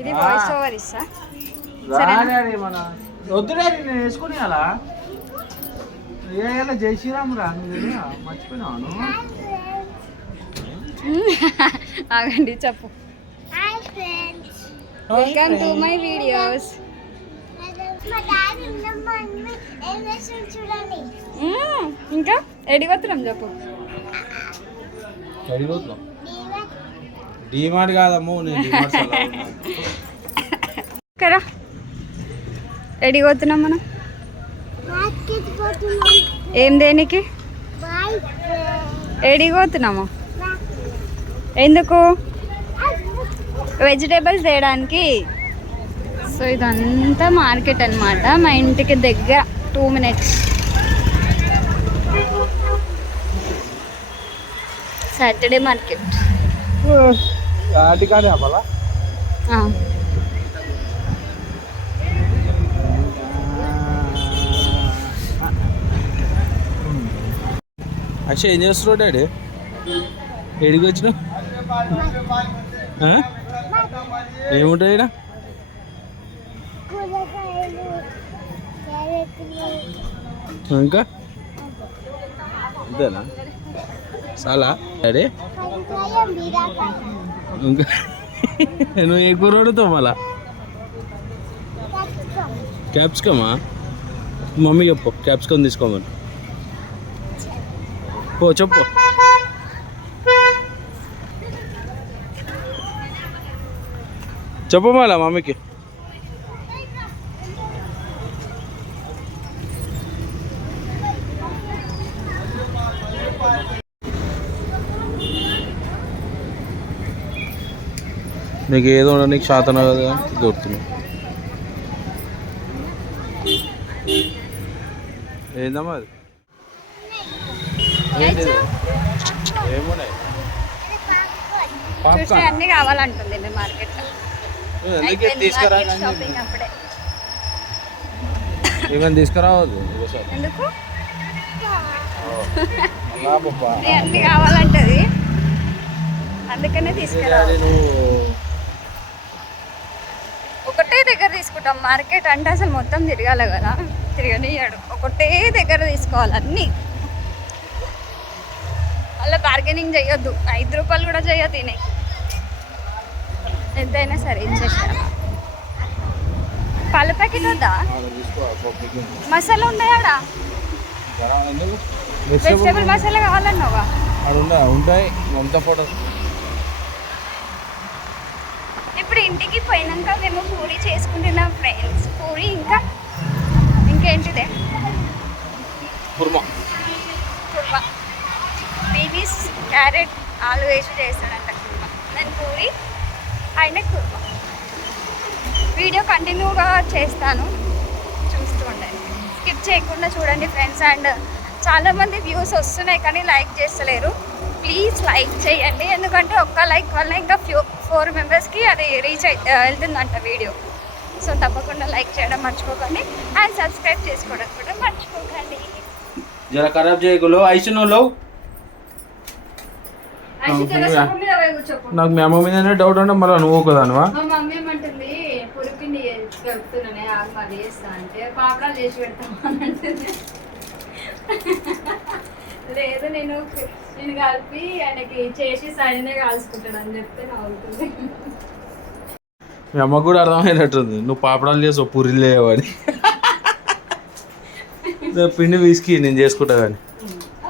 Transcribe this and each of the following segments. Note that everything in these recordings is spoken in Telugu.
ఇది వాయిస్ ఓవర్ ఇస్తా. వద్దులే నేను వేసుకుని అలా ఏ జై శ్రీరామ్ రా నువ్వు మర్చిపోయినాను. ఆగండి చెప్పు. Welcome to my videos. ఇంకా ఎడిగొత్తున్నాం చెప్పు. డిమార్ట్ కాదమ్మో కదా ఎడిగొత్తున్నాం మనం. ఏం దేనికి ఎడిగొత్తున్నాము? ఎందుకు? వెజిటేబుల్స్ తేయడానికి. సో ఇదంతా మార్కెట్ అన్నమాట. మా ఇంటికి దగ్గర 2 minutes. Saturday market. అక్షయ్ ఏం చేస్తున్నావు డాడీ? ఏడికి వచ్చినావు? ఏముంటుంది ఇక్కడ? ఇంకా అంతేనా? చాలా డాడీ ఇంకా నువ్వు ఏ కూర వండుతావు మళ్ళా? క్యాప్సికమా? మమ్మీ చెప్పు క్యాప్సికమ్ తీసుకోమని. పో చెప్పు. చెప్పు మళ్ళా మమ్మీకి. నీకు ఏదో నీకు శాతం కదా దొరుకుతున్నావు. ఏందమ్మా అది? ఏమున్నాయి? అన్ని కావాలంటుంది మార్కెట్ లో. షాపింగ్ అప్పుడే ఏమైనా తీసుకురావద్దు. ఎందుకు? అన్ని కావాలంటది, అందుకనే తీసుకురావాలి. ఒకటే దగ్గర తీసుకుంటాం. మార్కెట్ అంటే అసలు మొత్తం తిరగాలి కదా, తిరగనియాడు. ఒకటే దగ్గర తీసుకోవాలి అన్నీ. అలా బార్గెనింగ్ చేయొద్దు. 5 రూపాయలు కూడా చేయొద్దు. తినే ఎంతైనా సరే ఇచ్చేసాను. పాల ప్యాకెట్ వద్దా? మసాలా ఉన్నాయాడా? వెజిటేబుల్ మసాలా కావాలన్నావా? ఉంటాయి మమతా ఫోటో. ఇప్పుడు ఇంటికి పోయినాక మేము పూరి చేసుకుంటున్నాం ఫ్రెండ్స్. పూరి ఇంకా ఇంకేంటిదే కుర్మా. కుర్మా బీనీస్ క్యారెట్ ఆలు వేసి చేస్తాడంట కుర్మా. నేను పూరి, ఆయన కుర్మా. వీడియో కంటిన్యూగా చేస్తాను, చూస్తూ ఉండండి, స్కిప్ చేయకుండా చూడండి ఫ్రెండ్స్. అండ్ చాలామంది వ్యూస్ వస్తున్నాయి కానీ లైక్ చేస్తలేరు. ప్లీజ్ లైక్ చేయండి, ఎందుకంటే ఒక్క లైక్ వల్ల ఇంకా 4 మెంబర్స్కి అది రీచ్ వెళ్తుందంట వీడియో. సో తప్పకుండా లైక్ చేయడం మర్చిపోకండి అండ్ సబ్స్క్రైబ్ చేసుకోవడం కూడా మర్చిపోకండి. జర ఖరాబ్ చేయగలవు ఐసులో. నాకు మీ అమ్మ మీదనే డౌట్ అంటే మళ్ళీ నువ్వు ఒకదానివా? మా మమ్మీ ఏమంటుంది, పురిపిండి కలుపుతున్నానే అది చేస్తా అంటే పాపడాలు చేసి పెడతామని అంటుంది. లేదు నేను కలిపి ఆయనకి చేసి సైన్నే కాల్చుకుంటాడు అని చెప్తే నవ్వుతుంది. మీ అమ్మకు కూడా అర్థమైనట్టుంది నువ్వు పాపడాలు చేసి పూరీలు లేవని. పిండి విసికి నేను చేసుకుంటా కానీ.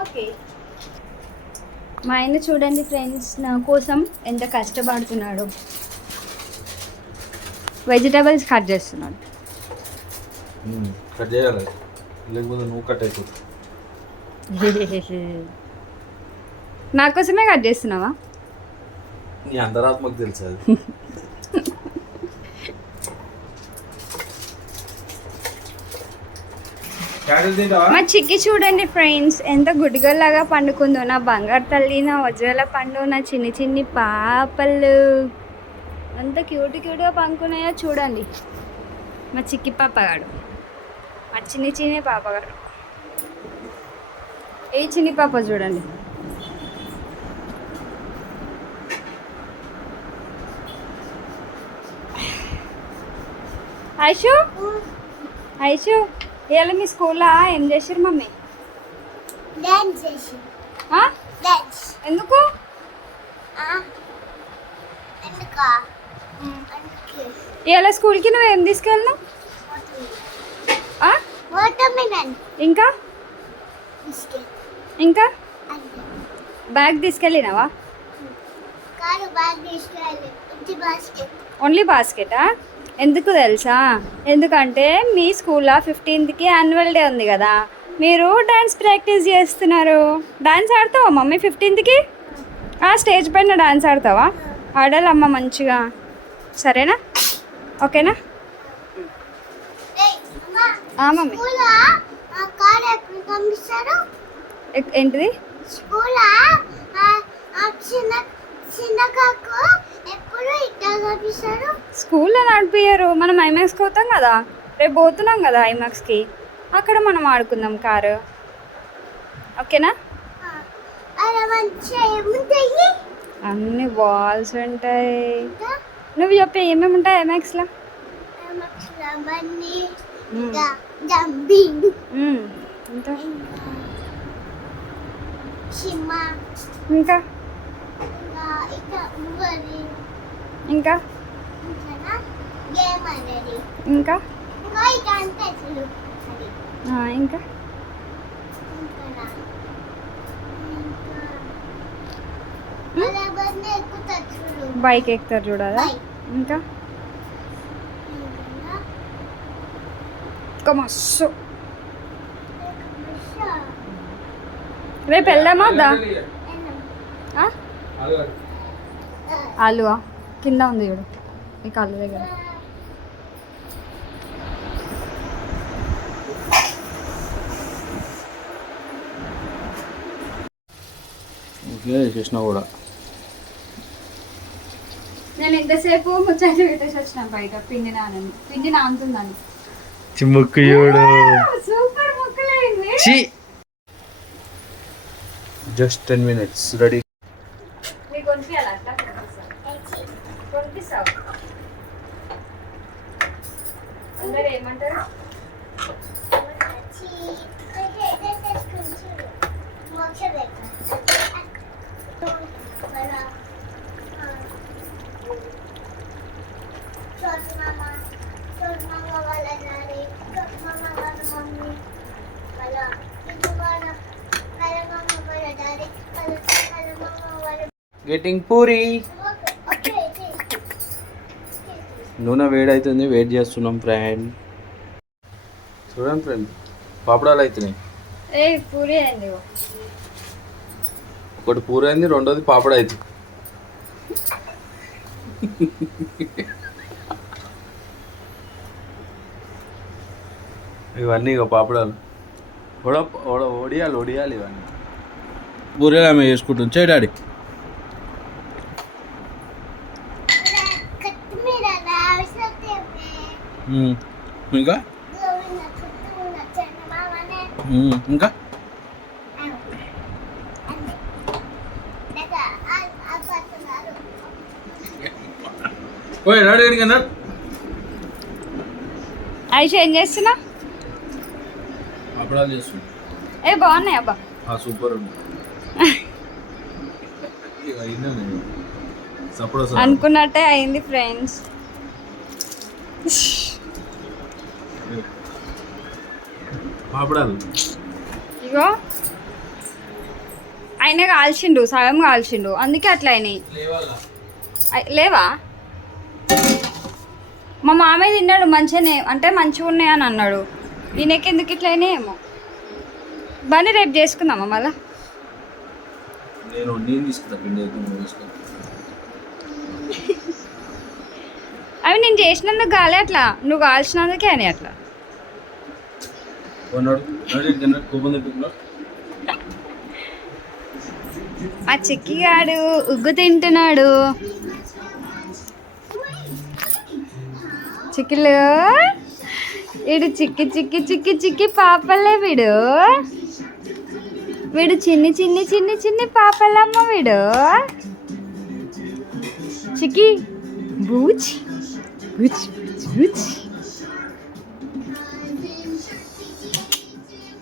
ఓకే, మా ఆయన చూడండి ఫ్రెండ్స్ నా కోసం ఎంత కష్టపడుతున్నాడు. వెజిటేబుల్స్ కట్ చేస్తున్నాడు. కట్ చేయాలి, లేకపోతే నువ్వు కట్ అయిపోతుంది. నా కోసమే కట్ చేస్తున్నావా? నీ అంతరాత్మకు తెలుసు అది. మా చిక్కి చూడండి ఫ్రెండ్స్ ఎంత గుడ్డిగల్లాగా పండుకుందో. నా బంగారు తల్లి, నా వజ్రాల పండు, నా చిన్ని చిన్ని పాపలు అంత క్యూట్గా పండుకున్నాయో చూడండి. మా చిక్కి పాపగాడు, మా చిన్ని పాపగాడు. ఏ చిన్ని పాప చూడండి. ఐషు ఐషు ఇవాళ మీ స్కూల్లో ఏం చేసారు మమ్మీ? డాన్స్ చేసి ఆ? డాన్స్ ఎందుకు? ఎందుకా అందుకే ఇవాళ స్కూల్కి నువ్వేం తీసుకెళ్ళినావు? ఆ? వాటర్మెలన్ ఇంకా బిస్కెట్ ఇంకా అంతే బ్యాగ్ తీసుకెళ్ళినావా? కారు బ్యాగ్ తీసుకెళ్ళి ఇంటి బాస్కెట్ ఓన్లీ బాస్కెటా? ఎందుకు తెలుసా? ఎందుకంటే మీ స్కూల్లో 15th యాన్యువల్ డే ఉంది కదా, మీరు డాన్స్ ప్రాక్టీస్ చేస్తున్నారు. డాన్స్ ఆడతావా మమ్మీ 15th? స్టేజ్ పైన డాన్స్ ఆడతావా? ఆడాలమ్మ మంచిగా, సరేనా? ఓకేనా? మమ్మీ స్కూల్ కారు ఎప్పుడు పంపిస్తారు? ఏంటిది? స్కూల్ చిన్న చిన్న కాకు ఎప్పుడు ఇట్లా పంపిస్తారు? స్కూల్లో నడిపియ్యరు, మనం ఐమాక్స్కి పోతాం కదా, రేపు పోతున్నాం కదా ఐమాక్స్కి, అక్కడ మనం ఆడుకుందాం కారు. ఓకేనా? అలా మంచిగా ఏముంటాయి? అన్ని బాల్స్ ఉంటాయి. నువ్వు చెప్పే ఏమేమి ఉంటాయి ఐమాక్స్లో? బన్నీ ఇంకా జంపింగ్ ఇంకా సినిమా ఇంకా ఇంకా మూవీ ఇంకా ఇంకా గేమ్ అనేది ఇంకా ఇంకా ఇక అంతే చూడు అది ఇంకా ఇంకా అలా బన్నీ ఎక్కుతారు చూడు బైక్ ఎక్కుతారు చూడాలా? బైక్. ఇంకా ఇంకా ఇంకా మస్తు. రేపు వెళ్దామా వద్దా? ఆలువా కింద ఉంది చూడు, ఈ కళ్ళు దగ్గర. ఓకే చేసినా కూడా నేను ఎంతసేపు ముచ్చట్లు పెట్టేసి వచ్చిన బయట, పిండి నానుతుందని. ముక్కు చూడు. సూపర్ ముక్కలైంది. Just 10 minutes ready. నీకు కొనిపించాలి అట్లా? కొనిపిస్తావు? అందరు ఏమంటారు? గెటింగ్ పూరి. నూనె వేడవుతుంది, వెయిట్ చేస్తున్నాం ఫ్రెండ్. చూడండి ఫ్రెండ్, పాపడాలు అవుతున్నాయి. పూరి అయింది. ఒకటి పూరి అయింది, రెండోది పాపడ అవుతుంది. ఇవన్నీ ఇక పాపడాలు ఒడియాలి ఇవన్నీ పూరీలు ఆమె చేసుకుంటాం. చేయి డాడీ. ఇంకా ఇంకా ఓయ్ డాడీ అడిగినా ఐషు ఏం చేస్తున్నా? పాపడాలు చేస్తున్నా. బాగున్నాయి అబ్బా. సూపర్ ఉంది. అనుకున్నట్టే అయింది ఫ్రెండ్స్. పాపడాలు ఇగో ఆయన కాల్చిండు, సగం కాల్చిండు, అందుకే అట్లా అయినాయి. లేవా? మా మామయ్య తిన్నాడు మంచిగానే, అంటే మంచిగా ఉన్నాయి అని అన్నాడు. ఈయనకి ఎందుకు ఇట్లా అయినాయి ఏమో. బాగా రేపు చేసుకుందామా మళ్ళా? అవి నేను చేసినందుకు కాలే అట్లా, నువ్వు కాల్చినందుకే అని అట్లా. ఆ చిక్కిగాడు ఉగ్గు తింటున్నాడు. చిక్కిలు వీడు చిక్కి చిక్కి చిక్కి చిక్కి పాపలే వీడు. వీడు చిన్ని చిన్ని చిన్ని చిన్ని పాపలమ్మ వీడు. చిక్కి బూచ్ బూచ్ బూచ్.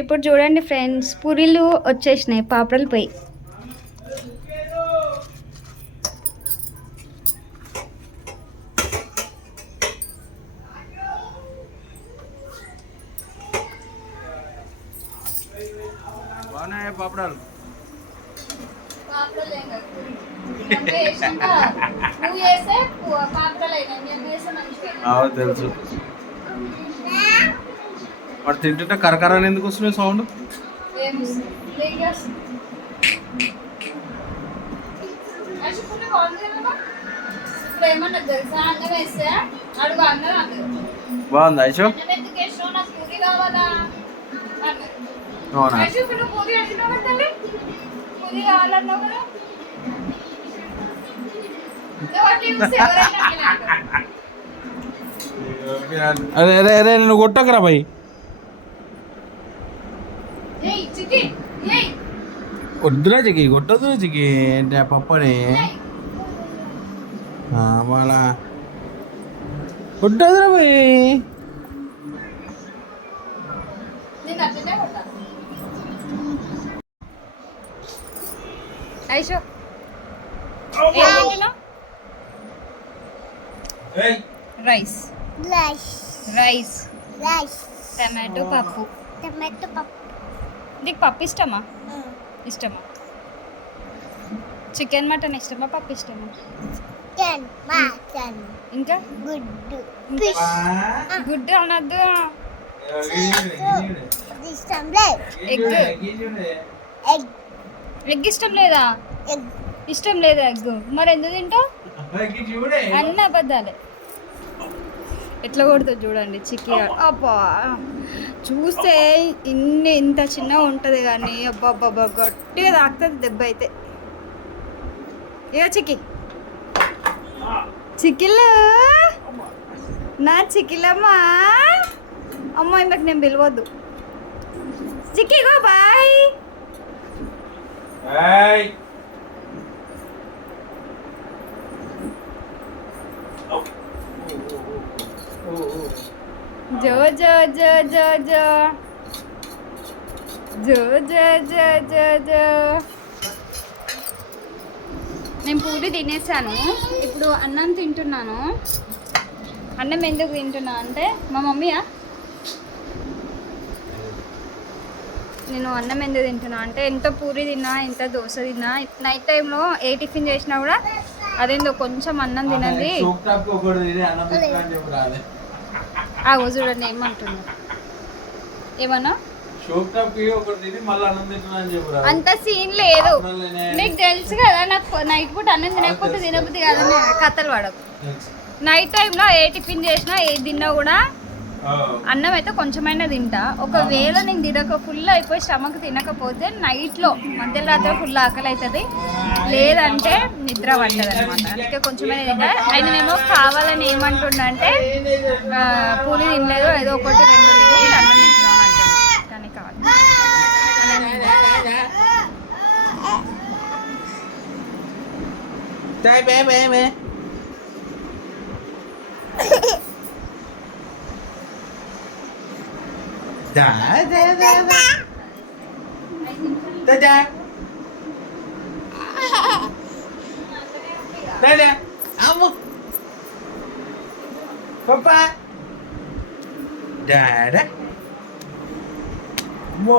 ఇప్పుడు చూడండి ఫ్రెండ్స్, పూరీలు వచ్చేసినాయి, పాపడలు పోయి. బాగున్నాయి పాపడాలు. తెలుసు. మరి తింటుంటే కరకరాలు ఎందుకు వస్తున్నాయి సౌండ్? బాగుంది ఐషో. అవునా? అరే అరే అరే నువ్వు కొట్టకరా భయ్. వద్దురా చికి, కొట్టదు చికి. ఏంటి ఆ పప్పని మళ్ళా కొట్టదురా భయ్. IShow rice rice rice tomato పప్పు. టమాటో పప్పు. నీకు పప్పు ఇష్టమా? ఇష్టమా? చికెన్ మటన్ ఇష్టమా? పప్పు ఇష్టమా? చికెన్ మటన్ ఇంకా గుడ్డు ఫిష్. గుడ్డు అనద్దు. ఇష్టం లేదు. ఎగ్. ఎగ్ ఎగ్ ఇష్టం లేదా? ఎగ్ ఇష్టం లేదా ఎగ్? మరి ఎందుకు తింటావు? అన్ని అబద్ధాలే. ఎట్లా కొడుతుంది చూడండి చిక్కి. అబ్బా చూస్తే ఇంత చిన్నగా ఉంటుంది కానీ అబ్బా అబ్బా గట్టిగా తాకుతుంది దెబ్బ అయితే. ఇక చిక్కిళ్ళు నా చిక్కిలమ్మా. అమ్మా ఇందాక నేను పిలవద్దు. చిక్కి గో బాయ్. జో జో జో జో జో జో జో జో జో జో. నేను పూరి తినేసాను, ఇప్పుడు అన్నం తింటున్నాను. అన్నం ఎందుకు తింటున్నా అంటే మా మమ్మీయా, నేను అన్నం ఎందుకు తింటున్నా అంటే ఎంత పూరి తిన్నా ఎంత దోశ తిన్నా నైట్ టైంలో ఏ టిఫిన్ చేసినా కూడా అదేందో కొంచెం అన్నం తినండి. చూడండి ఏమంటున్నా. ఏమన్నా అంత సీన్ లేదు, నీకు తెలుసు కదా. నాకు నైట్ పూట అన్నం తినకపోతే తినబుద్ధి కాదని కథలు పడకు. నైట్ టైంలో ఏ టిఫిన్ చేసినా ఏది తిన్నా కూడా అన్నం అయితే కొంచెమైనా తింటా. ఒకవేళ నేను ఫుల్ అయిపోయి శ్రమకు తినకపోతే నైట్లో మధ్యరాత్రి ఫుల్ ఆకలి అవుతుంది, లేదంటే నిద్ర పట్టదు అనమాట. అందుకే కొంచెమైనా తింటా. ఆయననేమో కావాలని ఏమంటుండ అంటే పూరి తినలేదు, ఏదో ఒకటి రెండు తిని అన్నం తింటున్నాను అంటాను. కానీ కాదు. Papa. Dada. Mo.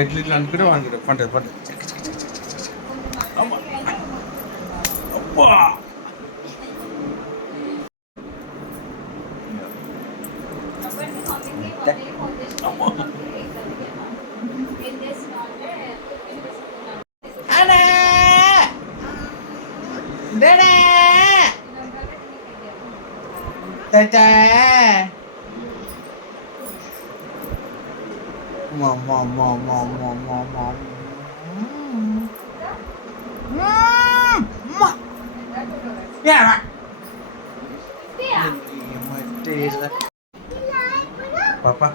Itle అనుకునే వాడుకుంటా. పంట. అమ్మా. అబ్బా. Ana. Dada. Tata. Mom. Yeah. Papa.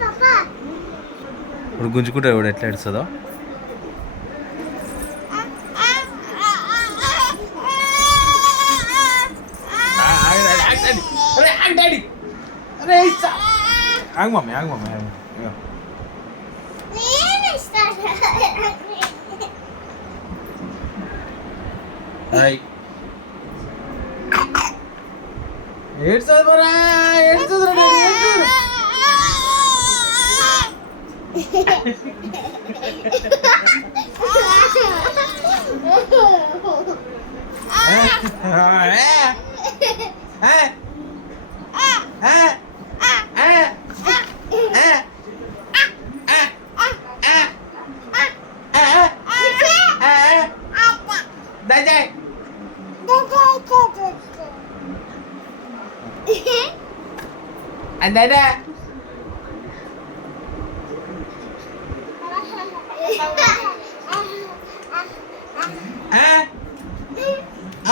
Papa. ఇప్పుడు గుంజుకుంటే ఎవడు ఎట్లా ఏడుస్తుందో. ఆగు మమ్మీ ఇగో. హాయ్ ఏడ్చదురా Ada.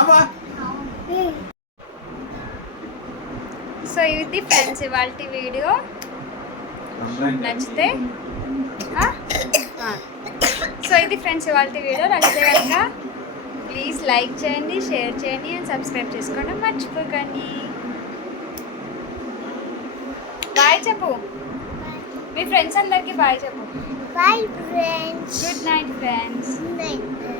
Apa? సో ఇది ఫ్రెండ్స్ ఇవాళ వీడియో నచ్చితే సో ఇది ఫ్రెండ్స్ ఇవాళ వీడియో నచ్చితే కనుక ప్లీజ్ లైక్ చేయండి, షేర్ చేయండి అండ్ సబ్స్క్రైబ్ చేసుకోండి మర్చిపోకండి. బాయ్ చెప్పు, మీ ఫ్రెండ్స్ అందరికి బాయ్ చెప్పు. Bye, friends. Good night friends. Good night.